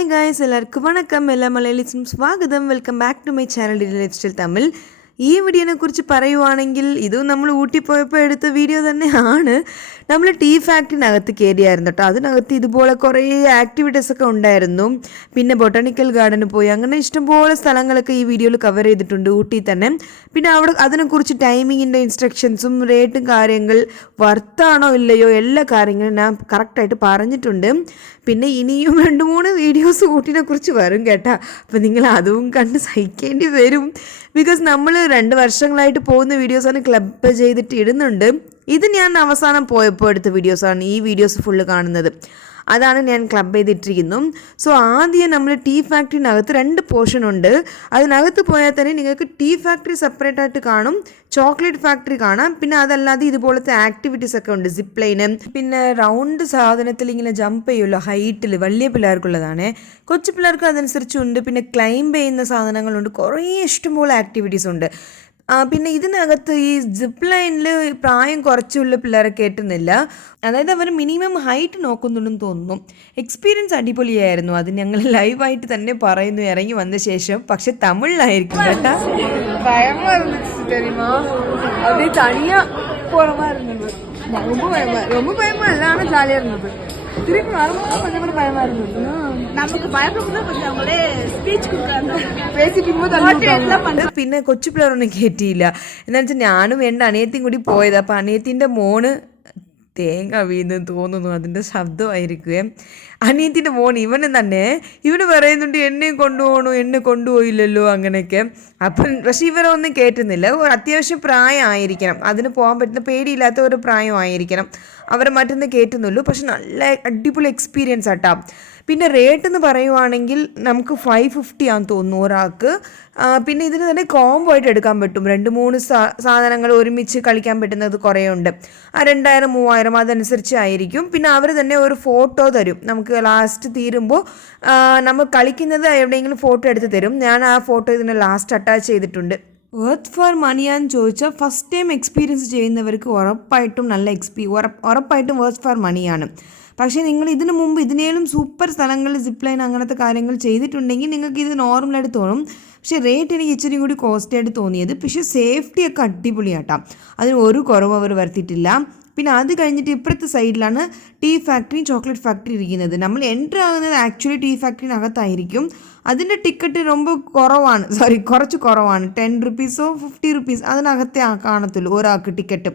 Hi guys, എല്ലാവർക്കും വണക്കം. എല്ലാ മലയാളീസിനും സ്വാഗതം. Welcome back to my channel lifestyle Tamil. ഈ വീഡിയോനെ കുറിച്ച് പറയുവാണെങ്കിൽ ഇതും നമ്മൾ ഊട്ടി പോയപ്പോൾ എടുത്ത വീഡിയോ തന്നെയാണ്. നമ്മൾ ടീ ഫാക്ടറിനകത്ത് കയറിയായിരുന്നു കേട്ടോ. അതിനകത്ത് ഇതുപോലെ കുറേ ആക്ടിവിറ്റീസൊക്കെ ഉണ്ടായിരുന്നു. പിന്നെ ബൊട്ടാണിക്കൽ ഗാർഡന് പോയി, അങ്ങനെ ഇഷ്ടംപോലെ സ്ഥലങ്ങളൊക്കെ ഈ വീഡിയോയിൽ കവർ ചെയ്തിട്ടുണ്ട് ഊട്ടി തന്നെ. പിന്നെ അവിടെ അതിനെക്കുറിച്ച് ടൈമിങ്ങിൻ്റെ ഇൻസ്ട്രക്ഷൻസും റേറ്റും കാര്യങ്ങൾ വർത്താണോ ഇല്ലയോ എല്ലാ കാര്യങ്ങളും ഞാൻ കറക്റ്റായിട്ട് പറഞ്ഞിട്ടുണ്ട്. പിന്നെ ഇനിയും 2-3 വീഡിയോസ് ഊട്ടിനെ കുറിച്ച് വരും കേട്ടോ. അപ്പം നിങ്ങൾ അതും കണ്ട് സഹിക്കേണ്ടി വരും. ബിക്കോസ് നമ്മൾ 2 വർഷങ്ങളായിട്ട് പോകുന്ന വീഡിയോസാണ് ക്ലബ് ചെയ്തിട്ട് ഇടുന്നുണ്ട്. ഇത് ഞാൻ അവസാനം പോയപ്പോൾ എടുത്ത വീഡിയോസാണ് ഈ വീഡിയോസ് ഫുള്ള് കാണുന്നത്. അതാണ് ഞാൻ ക്ലബ് ചെയ്തിട്ടിരിക്കുന്നു. സോ ആദ്യം നമ്മൾ ടീ ഫാക്ടറിനകത്ത് 2 പോർഷൻ ഉണ്ട്. അതിനകത്ത് പോയാൽ തന്നെ നിങ്ങൾക്ക് ടീ ഫാക്ടറി സെപ്പറേറ്റ് ആയിട്ട് കാണും, ചോക്ലേറ്റ് ഫാക്ടറി കാണാം. പിന്നെ അതല്ലാതെ ഇതുപോലത്തെ ആക്ടിവിറ്റീസ് ഒക്കെ ഉണ്ട്, സിപ്പ് ലൈന്, പിന്നെ റൗണ്ട് സാധനത്തിൽ ഇങ്ങനെ ജമ്പ് ചെയ്യുമല്ലോ ഹൈറ്റിൽ, വലിയ പിള്ളേർക്കുള്ളതാണ്. കൊച്ചു പിള്ളേർക്ക് അതനുസരിച്ചുണ്ട്. പിന്നെ ക്ലൈംബ് ചെയ്യുന്ന സാധനങ്ങളുണ്ട്, കുറേ ഇഷ്ടംപോലെ ആക്ടിവിറ്റീസ് ഉണ്ട്. പിന്നെ ഇതിനകത്ത് ഈ സിപ്പ് ലൈനിൽ പ്രായം കുറച്ചുള്ള പിള്ളേരെ കയറ്റുന്നില്ല. അതായത് അവർ മിനിമം ഹൈറ്റ് നോക്കുന്നുണ്ടെന്ന് തോന്നുന്നു. എക്സ്പീരിയൻസ് അടിപൊളിയായിരുന്നു. അത് ഞങ്ങൾ ലൈവായിട്ട് തന്നെ പറയുന്നു ഇറങ്ങി വന്ന ശേഷം. പക്ഷെ തമിഴിലായിരിക്കും കേട്ടാ. அப்படியே தனியா போற மாதிரி இருந்தது. ரொம்ப பயமா இல்ல, ஆனா ஜாலியா இருந்தது. திருப்பி வரும்போது கொஞ்சம் கூட பயமா இருந்தது. நமக்கு பயப்படும்போது கொஞ்சம் அவங்களே ஸ்பீச் கொடுக்குறாங்க, பேசிட்டு. പിന്നെ കൊച്ചു പിള്ളേരൊന്നും കയറ്റിയില്ല. എന്താ വെച്ചാൽ ഞാനും എൻ്റെ അനിയത്തിയും കൂടി പോയത്. അപ്പം അനിയത്തിൻ്റെ മോന് തേങ്ങ വീന്ന് തോന്നുന്നു, അതിൻ്റെ ശബ്ദമായിരിക്കുവേ. അനിയത്തിൻ്റെ മോൻ ഇവന് തന്നെ ഇവന് പറയുന്നുണ്ട് എന്നെ കൊണ്ടുപോകണു, എന്നെ കൊണ്ടുപോയില്ലല്ലോ അങ്ങനെയൊക്കെ. അപ്പം പക്ഷെ ഇവരൊന്നും കയറ്റുന്നില്ല. അത്യാവശ്യം പ്രായമായിരിക്കണം, അതിന് പോകാൻ പറ്റുന്ന പേടിയില്ലാത്ത ഒരു പ്രായമായിരിക്കണം. അവരെ മറ്റൊന്ന് കയറ്റുന്നുള്ളൂ. പക്ഷെ നല്ല അടിപൊളി എക്സ്പീരിയൻസ് ആട്ടോ. പിന്നെ റേറ്റ് എന്ന് പറയുവാണെങ്കിൽ നമുക്ക് 550 ആണെന്ന് തോന്നുന്നു ഒരാൾക്ക്. പിന്നെ ഇതിന് തന്നെ കോംബോ ആയിട്ട് എടുക്കാൻ പറ്റും. 2-3 സാധനങ്ങൾ ഒരുമിച്ച് കളിക്കാൻ പറ്റുന്നത് കുറേ ഉണ്ട്. 2000-3000 അതനുസരിച്ചായിരിക്കും. പിന്നെ അവർ തന്നെ ഒരു ഫോട്ടോ തരും നമുക്ക് ലാസ്റ്റ് തീരുമ്പോൾ. നമ്മൾ കളിക്കുന്നത് എവിടെയെങ്കിലും ഫോട്ടോ എടുത്ത് തരും. ഞാൻ ആ ഫോട്ടോ ഇതിന് ലാസ്റ്റ് അറ്റാച്ച് ചെയ്തിട്ടുണ്ട്. വർത്ത് ഫോർ മണിയാന്ന് ചോദിച്ചാൽ ഫസ്റ്റ് ടൈം എക്സ്പീരിയൻസ് ചെയ്യുന്നവർക്ക് ഉറപ്പായിട്ടും നല്ല ഉറപ്പായിട്ടും വർത്ത് ഫോർ മണിയാണ്. പക്ഷേ നിങ്ങൾ ഇതിനു മുമ്പ് ഇതിനേലും സൂപ്പർ സ്ഥലങ്ങളിൽ സിപ്പ് ലൈൻ അങ്ങനത്തെ കാര്യങ്ങൾ ചെയ്തിട്ടുണ്ടെങ്കിൽ നിങ്ങൾക്ക് ഇത് നോർമലായിട്ട് തോന്നും. പക്ഷേ റേറ്റ് എനിക്ക് ഇച്ചിരി കൂടി കോസ്റ്റ് ആയിട്ട് തോന്നിയത്. പക്ഷേ സേഫ്റ്റിയൊക്കെ അടിപൊളിയാട്ടാം, അതിന് ഒരു കുറവ് അവർ വരുത്തിയിട്ടില്ല. പിന്നെ അത് കഴിഞ്ഞിട്ട് ഇപ്പുറത്തെ സൈഡിലാണ് ടീ ഫാക്ടറിയും ചോക്ലേറ്റ് ഫാക്ടറി ഇരിക്കുന്നത്. നമ്മൾ എൻട്രി ആകുന്നത് ആക്ച്വലി ടീ ഫാക്ടറിനകത്തായിരിക്കും. അതിൻ്റെ ടിക്കറ്റ് കുറച്ച് കുറവാണ്. 10 റുപ്പീസോ 50 റുപ്പീസ് അതിനകത്തേ കാണത്തുള്ളൂ ഒരാൾക്ക് ടിക്കറ്റ്.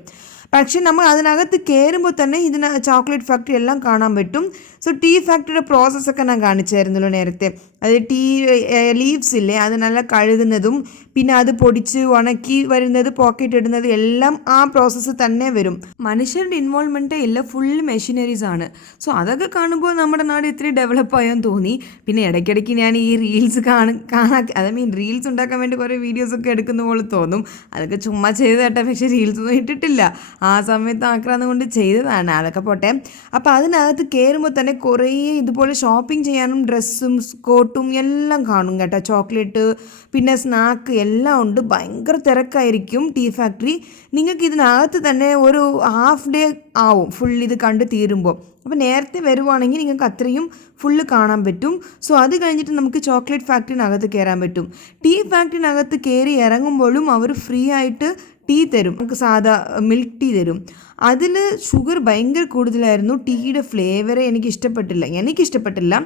പക്ഷെ നമ്മൾ അതിനകത്ത് കയറുമ്പോൾ തന്നെ ഇതിന് ചോക്ലേറ്റ് ഫാക്ടറി എല്ലാം കാണാൻ പറ്റും. സോ ടീ ഫാക്ടറിയുടെ പ്രോസസ്സൊക്കെ ഞാൻ കാണിച്ചായിരുന്നല്ലോ നേരത്തെ. അത് ടീ ലീവ്സ് ഇല്ലേ, അത് നല്ല കഴുകുന്നതും പിന്നെ അത് പൊടിച്ച് ഉണക്കി വരുന്നത്, പോക്കറ്റ് ഇടുന്നത് എല്ലാം ആ പ്രോസസ്സ് തന്നെ വരും. മനുഷ്യരുടെ ഇൻവോൾവ്മെൻറ്റേ ഇല്ല, ഫുൾ മെഷീനറീസ് ആണ്. സോ അതൊക്കെ കാണുമ്പോൾ നമ്മുടെ നാട് ഇത്തിരി ഡെവലപ്പ് ആയെന്ന് തോന്നി. പിന്നെ ഇടയ്ക്കിടയ്ക്ക് ഞാൻ ഈ റീൽസ് റീൽസ് ഉണ്ടാക്കാൻ വേണ്ടി കുറേ വീഡിയോസൊക്കെ എടുക്കുന്ന പോലെ തോന്നും. അതൊക്കെ ചുമ്മാ ചെയ്ത് കേട്ടെ, പക്ഷേ റീൽസൊന്നും ഇട്ടിട്ടില്ല. ആ സമയത്ത് ആക്രാന്തം കൊണ്ട് ചെയ്തതാണ്, അതൊക്കെ പോട്ടെ. അപ്പോൾ അതിനകത്ത് കയറുമ്പോൾ തന്നെ കുറേ ഇതുപോലെ ഷോപ്പിംഗ് ചെയ്യാനും ഡ്രസ്സും കോട്ടും എല്ലാം കാണും കേട്ടോ. ചോക്ലേറ്റ് പിന്നെ സ്നാക്ക് എല്ലാം ഉണ്ട്. ഭയങ്കര തിരക്കായിരിക്കും ടീ ഫാക്ടറി. നിങ്ങൾക്ക് ഇതിനകത്ത് തന്നെ ഒരു ഹാഫ് ഡേ ആവും ഫുൾ ഇത് കണ്ട് തീരുമ്പോൾ. അപ്പോൾ നേരത്തെ വരുവാണെങ്കിൽ നിങ്ങൾക്ക് അത്രയും ഫുള്ള് കാണാൻ പറ്റും. സോ അത് കഴിഞ്ഞിട്ട് നമുക്ക് ചോക്ലേറ്റ് ഫാക്ടറിനകത്ത് കയറാൻ പറ്റും. ടീ ഫാക്ടറിനകത്ത് കയറി ഇറങ്ങുമ്പോഴും അവർ ഫ്രീ ആയിട്ട് ടീ തരും. നമുക്ക് സാധാ മിൽക്ക് ടീ തരും. അതിൽ ഷുഗർ ഭയങ്കര കൂടുതലായിരുന്നു. ടീയുടെ ഫ്ലേവറെ എനിക്കിഷ്ടപ്പെട്ടില്ല.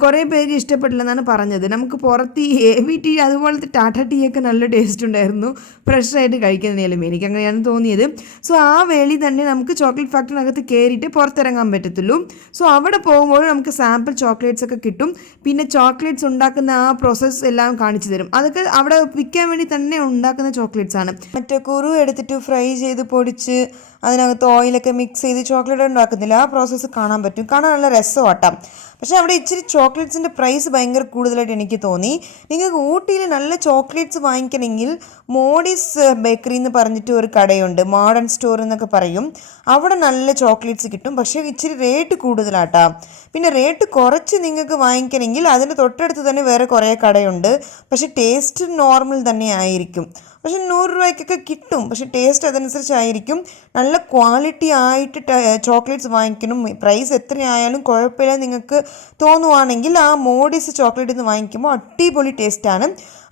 കുറേ പേർക്ക് ഇഷ്ടപ്പെട്ടില്ലെന്നാണ് പറഞ്ഞത്. നമുക്ക് പുറത്ത് ഈ ഹെവി ടീ അതുപോലത്തെ ടാറ്റ ടീ ഒക്കെ നല്ല ടേസ്റ്റ് ഉണ്ടായിരുന്നു, ഫ്രഷായിട്ട് കഴിക്കുന്നതിലും എനിക്കങ്ങനെയാണ് തോന്നിയത്. സോ ആ വേളി തന്നെ നമുക്ക് ചോക്ലേറ്റ് ഫാക്ടറിനകത്ത് കയറിയിട്ട് പുറത്തിറങ്ങാൻ പറ്റത്തുള്ളൂ. സോ അവിടെ പോകുമ്പോൾ നമുക്ക് സാമ്പിൾ ചോക്ലേറ്റ്സ് ഒക്കെ കിട്ടും. പിന്നെ ചോക്ലേറ്റ്സ് ഉണ്ടാക്കുന്ന ആ പ്രോസസ്സ് എല്ലാം കാണിച്ചു തരും. അതൊക്കെ അവിടെ വിൽക്കാൻ വേണ്ടി തന്നെ ഉണ്ടാക്കുന്ന ചോക്ലേറ്റ്സ് ആണ്. മറ്റേ കുരു എടുത്തിട്ട് ഫ്രൈ ചെയ്ത് പൊടിച്ച് അതിനകത്ത് ഓയിലൊക്കെ മിക്സ് ചെയ്ത് ചോക്ലേറ്റ് ഉണ്ടാക്കുന്നില്ല, ആ പ്രോസസ്സ് കാണാൻ പറ്റും. കാണാൻ നല്ല രസമാട്ടാം. പക്ഷേ അവിടെ ഇച്ചിരി ചോക്ലേറ്റ്സിൻ്റെ പ്രൈസ് ഭയങ്കര കൂടുതലായിട്ട് എനിക്ക് തോന്നി. നിങ്ങൾക്ക് ഊട്ടിയിൽ നല്ല ചോക്ലേറ്റ്സ് വാങ്ങിക്കണമെങ്കിൽ മോഡീസ് ബേക്കറി എന്ന് പറഞ്ഞിട്ട് ഒരു കടയുണ്ട്, മോഡേൺ സ്റ്റോർ എന്നൊക്കെ പറയും. അവിടെ നല്ല ചോക്ലേറ്റ്സ് കിട്ടും. പക്ഷേ ഇച്ചിരി റേറ്റ് കൂടുതലാട്ടാ. പിന്നെ റേറ്റ് കുറച്ച് നിങ്ങൾക്ക് വാങ്ങിക്കണമെങ്കിൽ അതിൻ്റെ തൊട്ടടുത്ത് തന്നെ വേറെ കുറേ കടയുണ്ട്. പക്ഷേ ടേസ്റ്റ് നോർമൽ തന്നെ ആയിരിക്കും. പക്ഷെ 100 രൂപയ്ക്കൊക്കെ കിട്ടും. പക്ഷെ ടേസ്റ്റ് അതനുസരിച്ചായിരിക്കും. നല്ല നല്ല ക്വാളിറ്റി ആയിട്ട് ചോക്ലേറ്റ്സ് വാങ്ങിക്കണം, പ്രൈസ് എത്രയായാലും കുഴപ്പമില്ല നിങ്ങൾക്ക് തോന്നുവാണെങ്കിൽ ആ മോഡീസ് ചോക്ലേറ്റ് നിന്ന് വാങ്ങിക്കുമ്പോൾ അടിപൊളി ടേസ്റ്റാണ്.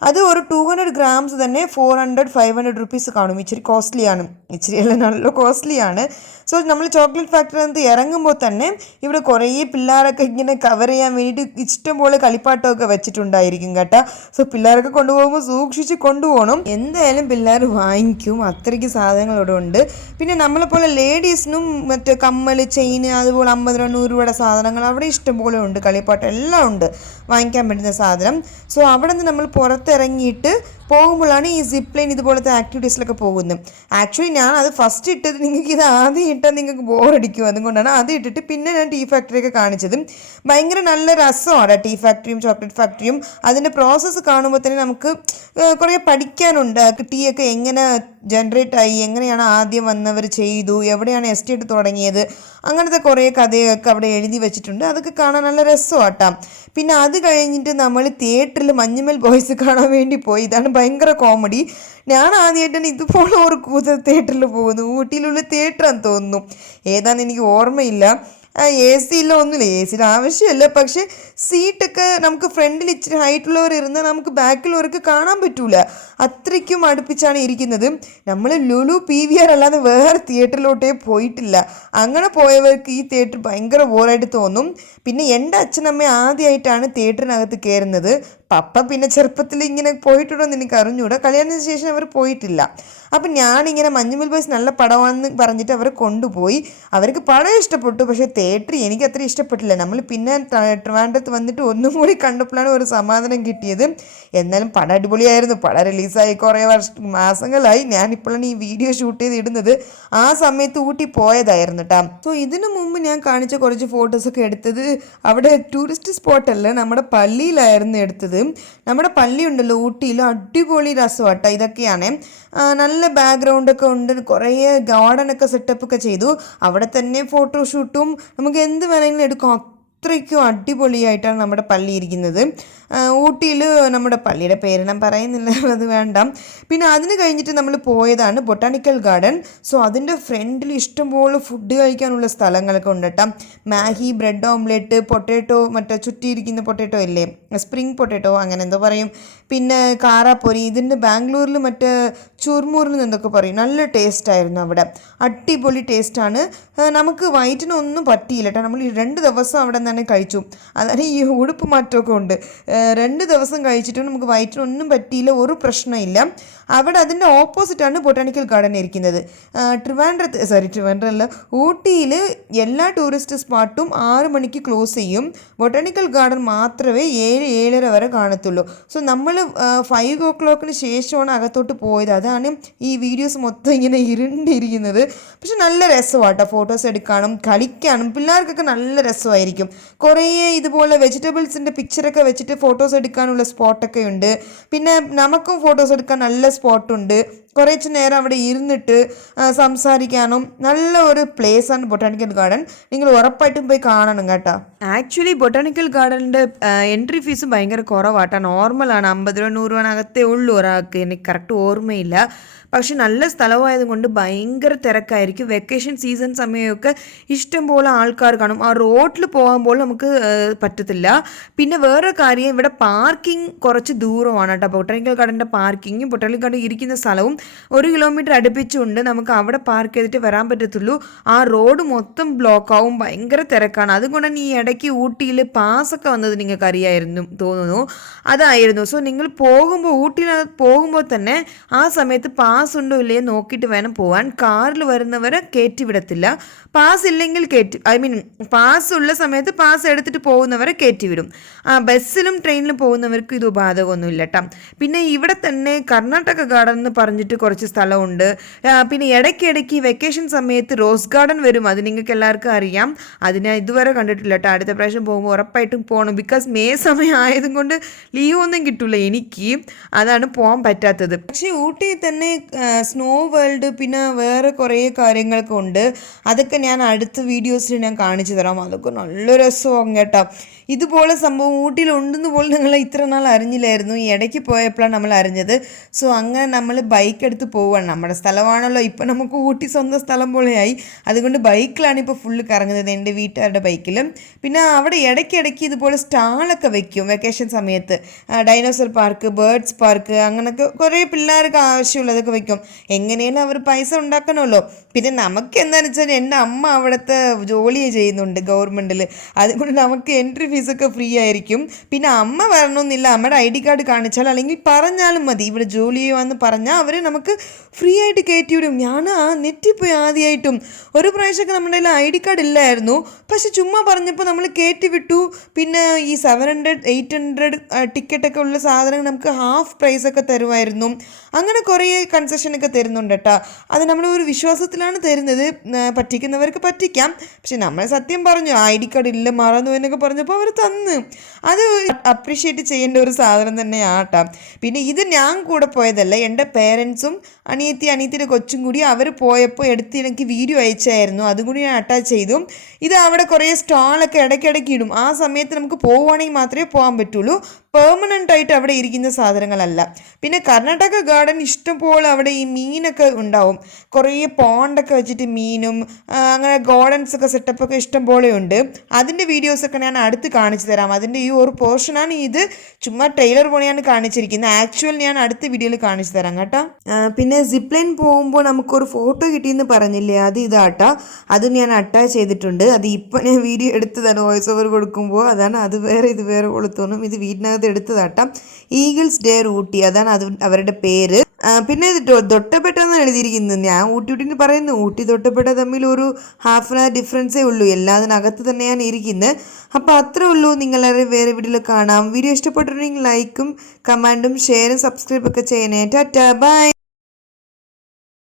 അത് ഒരു 200 ഗ്രാംസ് തന്നെ 400-500 റുപ്പീസ് കാണും. ഇച്ചിരി കോസ്റ്റ്ലിയാണ്, ഇച്ചിരിയല്ല നല്ല കോസ്റ്റ്ലിയാണ്. സോ നമ്മൾ ചോക്ലേറ്റ് ഫാക്ടറി നിന്ന് ഇറങ്ങുമ്പോൾ തന്നെ ഇവിടെ കുറേ പിള്ളേരൊക്കെ ഇങ്ങനെ കവർ ചെയ്യാൻ വേണ്ടിയിട്ട് ഇഷ്ടംപോലെ കളിപ്പാട്ടമൊക്കെ വെച്ചിട്ടുണ്ടായിരിക്കും കേട്ടോ. സോ പിള്ളേരൊക്കെ കൊണ്ടുപോകുമ്പോൾ സൂക്ഷിച്ച് കൊണ്ടുപോകണം. എന്തായാലും പിള്ളേർ വാങ്ങിക്കും, അത്രയ്ക്ക് സാധനങ്ങൾ ഇവിടെ ഉണ്ട്. പിന്നെ നമ്മളെപ്പോലെ ലേഡീസിനും മറ്റേ കമ്മൽ, ചെയിൻ, അതുപോലെ 50 രൂപ 100 രൂപയുടെ സാധനങ്ങൾ അവിടെ ഇഷ്ടംപോലെ ഉണ്ട്. കളിപ്പാട്ടം എല്ലാം ഉണ്ട് വാങ്ങിക്കാൻ പറ്റുന്ന സാധനം. സോ അവിടെ നിന്ന് നമ്മൾ പുറത്തിറങ്ങിയിട്ട് പോകുമ്പോഴാണ് ഈ സിപ്പ് ലൈൻ ഇതുപോലത്തെ ആക്ടിവിറ്റീസിലൊക്കെ പോകുന്നത്. ആക്ച്വലി ഞാൻ അത് ഫസ്റ്റ് ഇട്ടത് നിങ്ങൾക്ക് ഇത് ആദ്യം ഇട്ടാൽ നിങ്ങൾക്ക് ബോറടിക്കും, അതുകൊണ്ടാണ് ആദ്യം ഇട്ടിട്ട് പിന്നെ ഞാൻ ടീ ഫാക്ടറിയൊക്കെ കാണിച്ചത്. ഭയങ്കര നല്ല രസമാണ് ടീ ഫാക്ടറിയും ചോക്ലേറ്റ് ഫാക്ടറിയും. അതിൻ്റെ പ്രോസസ്സ് കാണുമ്പോൾ തന്നെ നമുക്ക് കുറേ പഠിക്കാനുണ്ട്. ടീ ഒക്കെ എങ്ങനെ ജനറേറ്റ് ആയി, എങ്ങനെയാണ് ആദ്യം വന്നവർ ചെയ്തു, എവിടെയാണ് എസ്റ്റേറ്റ് തുടങ്ങിയത്, അങ്ങനത്തെ കുറേ കഥയൊക്കെ അവിടെ എഴുതി വെച്ചിട്ടുണ്ട്. അതൊക്കെ കാണാൻ നല്ല രസമാട്ടാം. പിന്നെ അത് കഴിഞ്ഞിട്ട് നമ്മൾ തിയേറ്ററിൽ മഞ്ഞുമൽ ബോയ്സ് കാണാൻ വേണ്ടി പോയി. ഇതാണ് ഭയങ്കര കോമഡി. ഞാൻ ആദ്യമായിട്ടാണ് ഇതുപോലെ ഒരു തിയേറ്ററിൽ പോകുന്നു. ഊട്ടിയിലുള്ള തിയേറ്ററാന്ന് തോന്നുന്നു, ഏതാണെന്ന് എനിക്ക് ഓർമ്മയില്ല. എ സി ഇല്ല, ഒന്നുമില്ല, എ സിയുടെ ആവശ്യമില്ല. പക്ഷേ സീറ്റൊക്കെ നമുക്ക് ഫ്രണ്ടിൽ ഇച്ചിരി ഹൈറ്റുള്ളവർ ഇരുന്നാൽ നമുക്ക് ബാക്കിലുള്ളവർക്ക് കാണാൻ പറ്റൂല, അത്രയ്ക്കും അടുപ്പിച്ചാണ് ഇരിക്കുന്നത്. നമ്മൾ ലുലു PVR അല്ലാതെ വേറെ തിയേറ്ററിലോട്ടേ പോയിട്ടില്ല. അങ്ങനെ പോയവർക്ക് ഈ തിയേറ്റർ ഭയങ്കര ബോറായിട്ട് തോന്നും. പിന്നെ എൻ്റെ അച്ഛനമ്മ ആദ്യമായിട്ടാണ് തിയേറ്ററിനകത്ത് കയറുന്നത്. പപ്പ പിന്നെ ചെറുപ്പത്തിൽ ഇങ്ങനെ പോയിട്ടുണ്ടോ എന്ന് എനിക്ക് അറിഞ്ഞൂടാ, കല്യാണത്തിന് ശേഷം അവർ പോയിട്ടില്ല. അപ്പം ഞാനിങ്ങനെ മഞ്ഞുമൽ ബോയ്സ് നല്ല പടമാണെന്ന് പറഞ്ഞിട്ട് അവരെ കൊണ്ടുപോയി. അവർക്ക് പടം ഇഷ്ടപ്പെട്ടു, പക്ഷേ തിയേറ്റർ എനിക്ക് അത്ര ഇഷ്ടപ്പെട്ടില്ല. നമ്മൾ പിന്നെ ട്രിവാൻഡ്രത്ത് വന്നിട്ട് ഒന്നും കൂടി കണ്ടപ്പോഴാണ് ഒരു സമാധാനം കിട്ടിയത്. എന്നാലും പടം അടിപൊളിയായിരുന്നു. പടം റിലീസായി കുറേ മാസങ്ങളായി. ഞാനിപ്പോഴാണ് ഈ വീഡിയോ ഷൂട്ട് ചെയ്ത് ഇടുന്നത്. ആ സമയത്ത് ഊട്ടി പോയതായിരുന്നു കേട്ടോ. സോ ഇതിനു മുമ്പ് ഞാൻ കാണിച്ച കുറച്ച് ഫോട്ടോസൊക്കെ എടുത്തത് അവിടെ ടൂറിസ്റ്റ് സ്പോട്ടല്ല, നമ്മുടെ പള്ളിയിലായിരുന്നു എടുത്തത്. നമ്മുടെ പള്ളി ഉണ്ടല്ലോ ഊട്ടിയിൽ, അടിപൊളി രസമാട്ടോ. ഇതൊക്കെയാണ് നല്ല ബാക്ക്ഗ്രൗണ്ടൊക്കെ ഉണ്ട്, കുറേ ഗാർഡനൊക്കെ സെറ്റപ്പൊക്കെ ചെയ്തു. അവിടെ തന്നെ ഫോട്ടോഷൂട്ടും നമുക്ക് എന്ത് വേണമെങ്കിലും എടുക്കാം. അത്രയ്ക്കും അടിപൊളിയായിട്ടാണ് നമ്മുടെ പള്ളി ഇരിക്കുന്നത്. ഊട്ടിയിൽ നമ്മുടെ പള്ളിയുടെ പേര് ഞാൻ പറയുന്നില്ല, അത് വേണ്ട. പിന്നെ അതിന് കഴിഞ്ഞിട്ട് നമ്മൾ പോയതാണ് ബൊട്ടാണിക്കൽ ഗാർഡൻ. സോ അതിൻ്റെ ഫ്രണ്ടിൽ ഇഷ്ടംപോലെ ഫുഡ് കഴിക്കാനുള്ള സ്ഥലങ്ങളൊക്കെ ഉണ്ട് കേട്ടോ. മാഗി, ബ്രെഡ് ഓംലെറ്റ്, പൊട്ടാറ്റോ, മറ്റേ ചുറ്റിയിരിക്കുന്ന പൊട്ടാറ്റോ ഇല്ലേ, സ്പ്രിങ് പൊട്ടാറ്റോ അങ്ങനെ എന്തോ പറയും. പിന്നെ കാറാപ്പൊരി, ഇതിൻ്റെ ബാംഗ്ലൂരിൽ മറ്റേ ചുർമുറിൽ നിന്നൊക്കെ പറയും. നല്ല ടേസ്റ്റായിരുന്നു അവിടെ, അടിപൊളി ടേസ്റ്റാണ്. നമുക്ക് വയറ്റിനൊന്നും പറ്റിയില്ല കേട്ടോ. നമ്മൾ 2 ദിവസം അവിടെ തന്നെ കഴിച്ചു. അതാണ് ഈ ഉടുപ്പ് മാറ്റമൊക്കെ ഉണ്ട്. 2 ദിവസം കഴിച്ചിട്ടും നമുക്ക് വയറ്റിനൊന്നും പറ്റിയില്ല, ഒരു പ്രശ്നമില്ല. അവിടെ അതിൻ്റെ ഓപ്പോസിറ്റാണ് ബൊട്ടാണിക്കൽ ഗാർഡൻ ഇരിക്കുന്നത്. ട്രിവാൻഡ്രല്ല, ഊട്ടിയിൽ എല്ലാ ടൂറിസ്റ്റ് സ്പോട്ടും 6 മണിക്ക് ക്ലോസ് ചെയ്യും. ബൊട്ടാണിക്കൽ ഗാർഡൻ മാത്രമേ 7-7:30 വരെ കാണത്തുള്ളൂ. സോ നമ്മൾ 5 o'clock ശേഷമാണ് അകത്തോട്ട് പോയത്. അതാണ് ഈ വീഡിയോസ് മൊത്തം ഇങ്ങനെ ഇരുണ്ടിരിക്കുന്നത്. പക്ഷെ നല്ല രസമാട്ടോ, ഫോട്ടോസ് എടുക്കാനും കളിക്കാനും പിള്ളേർക്കൊക്കെ നല്ല രസമായിരിക്കും. കുറേ ഇതുപോലെ വെജിറ്റബിൾസിൻ്റെ പിക്ചറൊക്കെ വെച്ചിട്ട് ഫോട്ടോസ് എടുക്കാനുള്ള സ്പോട്ടൊക്കെ ഉണ്ട്. പിന്നെ നമുക്കും ഫോട്ടോസ് എടുക്കാൻ നല്ല സ്പോട്ടുണ്ട്. കുറച്ച് നേരം അവിടെ ഇരുന്നിട്ട് സംസാരിക്കാനും നല്ല ഒരു പ്ലേസാണ് ബൊട്ടാണിക്കൽ ഗാർഡൻ. നിങ്ങൾ ഉറപ്പായിട്ടും പോയി കാണണം കേട്ടോ. ആക്ച്വലി ബൊട്ടാണിക്കൽ ഗാർഡനിൻ്റെ എൻട്രി ഫീസ് ഭയങ്കര കുറവാട്ടോ, നോർമലാണ്. 50 രൂപ 100 രൂപനകത്തേ ഉള്ളൂ ഒരാൾക്ക്, എനിക്ക് കറക്റ്റ് ഓർമ്മയില്ല. പക്ഷെ നല്ല സ്ഥലമായതുകൊണ്ട് ഭയങ്കര തിരക്കായിരിക്കും. വെക്കേഷൻ സീസൺ സമയമൊക്കെ ഇഷ്ടംപോലെ ആൾക്കാർ കാണും. ആ റോഡിൽ പോകുമ്പോൾ നമുക്ക് പറ്റത്തില്ല. പിന്നെ വേറെ കാര്യം, ഇവിടെ പാർക്കിംഗ് കുറച്ച് ദൂരമാണ് കേട്ടോ. ബൊട്ടാണിക്കൽ ഗാർഡൻ്റെ പാർക്കിങ്ങും ബൊട്ടാണിക്കൽ ഗാർഡൻ ഇരിക്കുന്ന സ്ഥലവും 1 കിലോമീറ്റർ അടുപ്പിച്ചുണ്ട്. നമുക്ക് അവിടെ പാർക്ക് ചെയ്തിട്ട് വരാൻ പറ്റത്തുള്ളൂ. ആ റോഡ് മൊത്തം ബ്ലോക്ക് ആവും, ഭയങ്കര തിരക്കാണ്. അതുകൊണ്ടാണ് ഈ ഇടയ്ക്ക് ഊട്ടിയിൽ പാസ്സൊക്കെ വന്നത്, നിങ്ങൾക്ക് അറിയായിരുന്നു തോന്നുന്നു, അതായിരുന്നു. സോ നിങ്ങൾ പോകുമ്പോൾ ഊട്ടിയിനകത്ത് പോകുമ്പോൾ തന്നെ ആ സമയത്ത് പാസ് ഉണ്ടോ ഇല്ലയോ നോക്കിയിട്ട് വേണം പോകാൻ. കാറിൽ വരുന്നവരെ കയറ്റി വിടത്തില്ല. പാസ് ഇല്ലെങ്കിൽ പാസ് ഉള്ള സമയത്ത് പാസ് എടുത്തിട്ട് പോകുന്നവരെ കയറ്റി വിടും. ബസ്സിലും ട്രെയിനിലും പോകുന്നവർക്ക് ഇത് ബാധകമൊന്നുമില്ല കേട്ടോ. പിന്നെ ഇവിടെ തന്നെ കർണാടക ഗാർഡൻ എന്ന് പറഞ്ഞിട്ട് കുറച്ച് സ്ഥലമുണ്ട്. പിന്നെ ഇടയ്ക്കിടയ്ക്ക് വെക്കേഷൻ സമയത്ത് റോസ് ഗാർഡൻ വരും, അത് നിങ്ങൾക്ക് എല്ലാവർക്കും അറിയാം. അതിനെ ഇതുവരെ കണ്ടിട്ടില്ല കേട്ടോ. അടുത്ത പ്രാവശ്യം പോകുമ്പോൾ ഉറപ്പായിട്ടും പോകണം. ബിക്കോസ് മെയ് സമയം ആയതും കൊണ്ട് ലീവ് ഒന്നും കിട്ടില്ല എനിക്ക്, അതാണ് പോകാൻ പറ്റാത്തത്. പക്ഷേ ഊട്ടിയിൽ തന്നെ സ്നോ വേൾഡ് പിന്നെ വേറെ കുറേ കാര്യങ്ങളൊക്കെ ഉണ്ട്. അതൊക്കെ ഞാൻ അടുത്ത വീഡിയോസിൽ ഞാൻ കാണിച്ചു തരാം. അതൊക്കെ നല്ല രസമാകും കേട്ടോ. ഇതുപോലെ സംഭവം ഊട്ടിയിലുണ്ടെന്ന് പോലും ഞങ്ങൾ ഇത്ര നാൾ അറിഞ്ഞില്ലായിരുന്നു. ഈ ഇടയ്ക്ക് പോയപ്പോഴാണ് നമ്മൾ അറിഞ്ഞത്. സോ അങ്ങനെ നമ്മൾ ബൈക്ക് എടുത്ത് പോവുകയാണ്. നമ്മുടെ സ്ഥലമാണല്ലോ, ഇപ്പം നമുക്ക് ഊട്ടി സ്വന്തം സ്ഥലം പോലെയായി. അതുകൊണ്ട് ബൈക്കിലാണ് ഇപ്പോൾ ഫുള്ള് കറങ്ങുന്നത്, എൻ്റെ വീട്ടുകാരുടെ ബൈക്കിലും. പിന്നെ അവിടെ ഇടയ്ക്കിടയ്ക്ക് ഇതുപോലെ സ്റ്റാളൊക്കെ വെക്കും വെക്കേഷൻ സമയത്ത്. ഡൈനോസർ പാർക്ക്, ബേർഡ്സ് പാർക്ക്, അങ്ങനെയൊക്കെ കുറേ പിള്ളേർക്ക് ആവശ്യമുള്ളതൊക്കെ വെക്കും. എങ്ങനെയാലും അവർ പൈസ ഉണ്ടാക്കണമല്ലോ. പിന്നെ നമുക്ക് എന്താണെന്ന് വെച്ചാൽ എൻ്റെ അമ്മ അവിടുത്തെ ജോലി ചെയ്യുന്നുണ്ട് ഗവൺമെൻറ്റിൽ. അതുകൊണ്ട് നമുക്ക് എൻട്രി ഫീസൊക്കെ ഫ്രീ ആയിരിക്കും. പിന്നെ അമ്മ വരണമെന്നില്ല, അമ്മയുടെ ID കാർഡ് കാണിച്ചാൽ അല്ലെങ്കിൽ പറഞ്ഞാലും മതി ഇവിടെ ജോലി ചെയ്യുവാന്ന് പറഞ്ഞാൽ അവർ നമുക്ക് ഫ്രീ ആയിട്ട് കയറ്റി വിടും. ഞാൻ നെറ്റിപ്പോയി ആദ്യമായിട്ടും. ഒരു പ്രാവശ്യമൊക്കെ നമ്മുടെ കയ്യിൽ ID കാർഡ് ഇല്ലായിരുന്നു, പക്ഷെ ചുമ്മാ പറഞ്ഞപ്പോൾ നമ്മൾ കയറ്റി വിട്ടു. പിന്നെ ഈ 700 800 ടിക്കറ്റൊക്കെ ഉള്ള സാധനങ്ങൾ നമുക്ക് ഹാഫ് പ്രൈസൊക്കെ തരുമായിരുന്നു. അങ്ങനെ കുറേ കൺസെഷനൊക്കെ തരുന്നുണ്ട് കേട്ടോ. അത് നമ്മൾ ഒരു വിശ്വാസത്തിലാണ് തരുന്നത്. പറ്റിക്കുന്നവർക്ക് പറ്റിക്കാം, പക്ഷെ നമ്മൾ സത്യം പറഞ്ഞു ID കാർഡ് ഇല്ല മറന്നു എന്നൊക്കെ പറഞ്ഞപ്പോൾ അവർ തന്ന്. അത് അപ്രീഷിയേറ്റ് ചെയ്യേണ്ട ഒരു സാധനം തന്നെയാട്ടാ. പിന്നെ ഇത് ഞാൻ കൂടെ പോയതല്ല, എൻ്റെ പേരൻസും അനിയത്തിയുടെ കൊച്ചും കൂടി അവർ പോയപ്പോൾ എടുത്ത് എനിക്ക് വീഡിയോ അയച്ചായിരുന്നു. അതും കൂടി ഞാൻ അറ്റാച്ച് ചെയ്തു. ഇത് അവിടെ കുറേ സ്റ്റാളൊക്കെ ഇടയ്ക്കിടയ്ക്ക് ഇടും. ആ സമയത്ത് നമുക്ക് പോവുകയാണെങ്കിൽ മാത്രമേ പോകാൻ പറ്റുള്ളൂ. പെർമനൻ്റ് ആയിട്ട് അവിടെ ഇരിക്കുന്ന സാധനങ്ങളല്ല. പിന്നെ കർണാടക ഗാർഡൻ ഇഷ്ടംപോലെ അവിടെ ഈ മീനൊക്കെ ഉണ്ടാവും. കുറേ പോണ്ടൊക്കെ വെച്ചിട്ട് മീനും അങ്ങനെ ഗാർഡൻസൊക്കെ സെറ്റപ്പൊക്കെ ഇഷ്ടം പോലെ ഉണ്ട്. അതിൻ്റെ വീഡിയോസൊക്കെ ഞാൻ അടുത്ത് കാണിച്ചു തരാം. അതിൻ്റെ ഈ ഒരു പോർഷനാണ് ഇത്. ചുമ്മാ ട്രെയിലർ പോലെയാണ് കാണിച്ചിരിക്കുന്നത്. ആക്ച്വൽ ഞാൻ അടുത്ത വീഡിയോയിൽ കാണിച്ചു തരാം കേട്ടോ. പിന്നെ സിപ്പ് ലൈൻ പോകുമ്പോൾ നമുക്കൊരു ഫോട്ടോ കിട്ടിയെന്ന് പറഞ്ഞില്ലേ, അത് ഇതാട്ടാ. അതും ഞാൻ അറ്റാച്ച് ചെയ്തിട്ടുണ്ട്. അത് ഇപ്പം ഞാൻ വീഡിയോ എടുത്തതാണ് വോയിസ് ഓവർ കൊടുക്കുമ്പോൾ. അതാണ് അത് വേറെ ഇത് വേറെ കൊളുത്തോന്നും. ഇത് വീടിനകത്ത് എടുത്തതാട്ടാം. ഈഗിൾസ് ഡെയർ ഊട്ടി, അതാണ് അത് അവരുടെ പേര്. പിന്നെ ഇത് തൊട്ടപ്പെട്ട എന്നാണ് എഴുതിയിരിക്കുന്നത്. ഞാൻ ഊട്ടി പറയുന്നു. ഊട്ടി തൊട്ടപ്പെട്ട തമ്മിൽ ഒരു ഹാഫ് ആൻ അവർ ഡിഫറൻസേ ഉള്ളൂ. എല്ലാത്തിനകത്ത് തന്നെയാണ് ഇരിക്കുന്നത്. അപ്പോൾ അത്രേ ഉള്ളൂ. നിങ്ങളെ വേറെ വീഡിയോയിൽ കാണാം. വീഡിയോ ഇഷ്ടപ്പെട്ടിട്ടുണ്ടെങ്കിൽ ലൈക്കും കമൻറ്റും ഷെയറും സബ്സ്ക്രൈബൊക്കെ ചെയ്യണേ. Tata bye.